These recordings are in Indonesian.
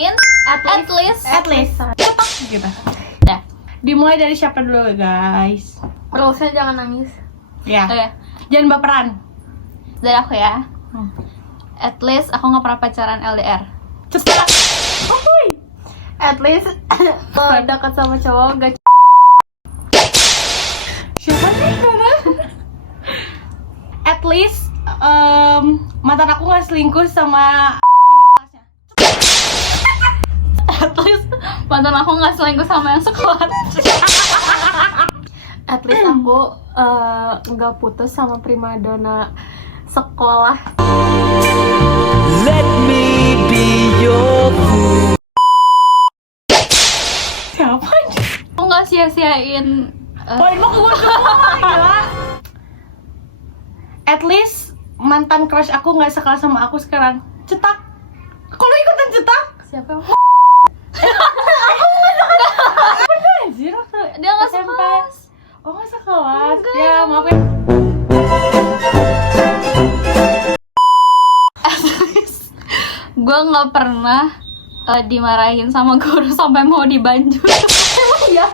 main at least cetak gitu. Dah. Dimulai dari siapa dulu guys? Rulesnya jangan nangis. Ya. Oke, Jangan baperan. dari aku ya. At least aku nggak pernah pacaran LDR. Cetak. At least dekat sama cowok gak Siapa sih Nana? At least mantan aku nggak selingkuh sama kelasnya. At least mantan aku nggak selingkuh sama yang sekolah. At least aku nggak putus sama primadona sekolah. Let me be your fool. Siapa aja? Aku nggak sia-siain. Poin lo ke gue semua gila. At least mantan crush aku nggak sekelas sama aku sekarang. Cetak. Kok lu ikutan cetak? Siapa? Anjir, waktu Dia nggak SMP. sekelas. Oh nggak sekelas. Ya maaf ya. At least gue nggak pernah dimarahin sama guru sampai mau dibanjur. Iya.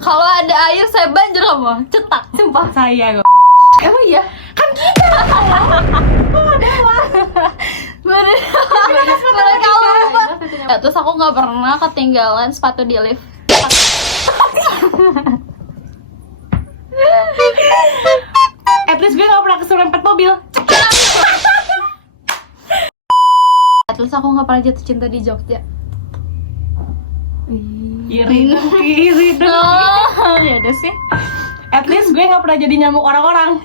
Kalau ada air saya banjur kamu. Cetak. Sumpah. Saya gue. Emang iya? Bener kalau lupa. Ya, terus aku nggak pernah ketinggalan sepatu di lift. At least gue nggak pernah keserempet mobil. At least aku nggak pernah jatuh cinta di Jogja. Iri dong. Oh, ya udah sih. At least gue nggak pernah jadi nyamuk orang-orang.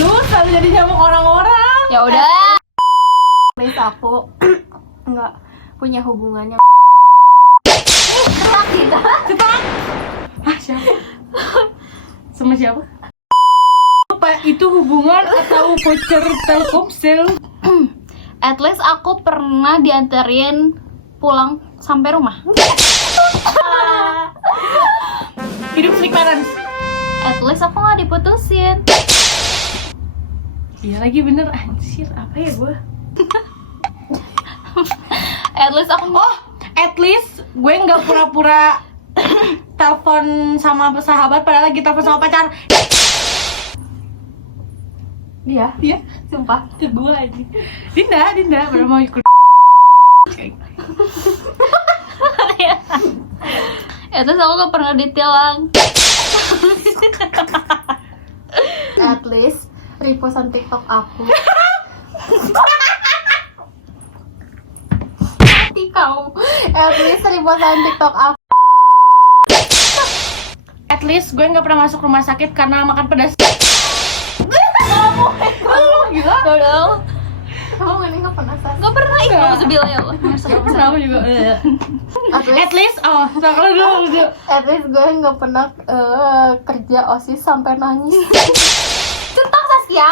Lu selalu jadi nyamuk orang-orang. Ya udah. At least aku nggak punya hubungannya. Cetak. Ah siapa? Sama siapa? Apa itu hubungan atau voucher Telkomsel? At least aku pernah dianterin pulang sampai rumah. Hidup strict parents. At least aku nggak diputusin. Iya lagi bener anjir apa ya gue? At least aku At least gue nggak pura-pura telepon sama sahabat padahal lagi telepon sama pacar. Dia, Iya, sumpah. ke gue aja. Dinda, baru mau ikut. Ya terus aku nggak pernah ditilang. At least repostan TikTok aku. Mati kau. At least repostan TikTok aku. At least gue nggak pernah masuk rumah sakit karena makan pedas. Gila. Dodol. Kamu ini nggak penasaran? Nggak pernah ih. Alhamdulillah ya Allah. Kenapa juga? At least, kalau dulu. At least gue nggak pernah kerja OSIS sampai nangis. Cetak Saskia.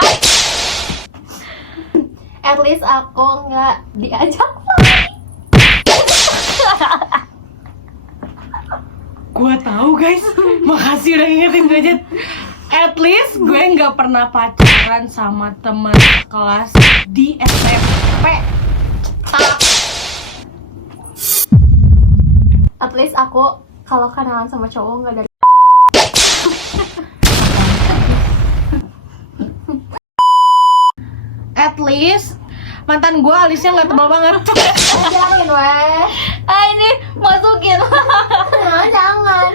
At least aku nggak diajak. Gue tahu guys. Makasih udah ngingetin gue Jet. At least gue nggak pernah pacaran sama teman kelas di SMP. At least aku kalau kenalan sama cowok nggak dari. At least mantan gue alisnya nggak tebal banget. Jangan weh. Ini masukin. Jangan.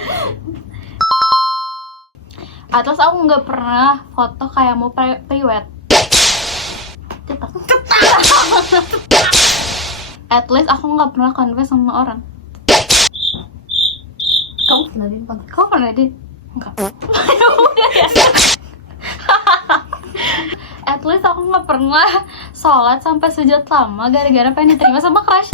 Atas aku nggak pernah foto kayak mau priwet. Cetak. At least aku nggak pernah confess sama orang. Kamu pernah dipanggil? Kau pernah di? Enggak. Udah ya. At least aku nggak pernah sholat sampai sujud lama gara-gara pengen diterima sama crush.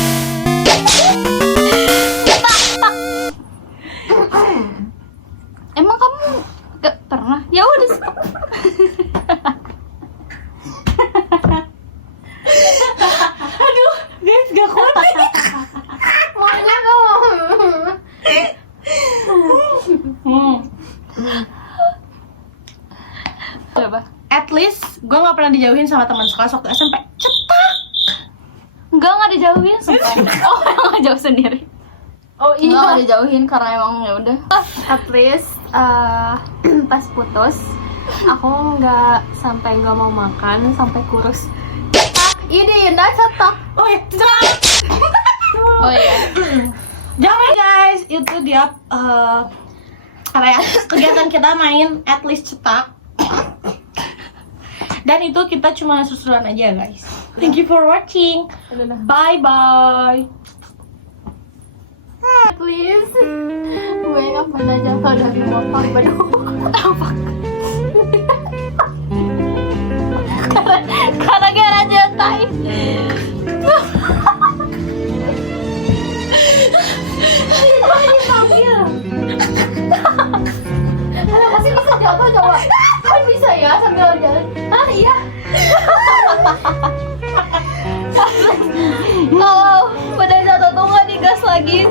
Emang kamu gak pernah? Ya udah stop. Aduh, guys gak kuat. Maunya kamu. Coba. At least Gue nggak pernah dijauhin sama teman sekelas waktu SMP. Cetak. Nggak dijauhin sumpah. Oh, nggak jauh sendiri. Oh Nggak dijauhin karena emang ya udah. At least pas putus aku nggak mau makan sampai kurus. Cetak, ini Indah cetak. Oh ya, cetak. Oh iya. Jangan guys, itu dia kegiatan kita main at least cetak. Dan itu kita cuma seru-seruan aja guys. Thank you for watching. Bye bye. Please, gue nggak pernah jatuh dari motor berdua. Karena gara jantai. Kenapa sih bisa jatuh coba? Kan bisa ya sambil jalan. Ah iya. Kalau udah jatuh tuh nggak digas lagi.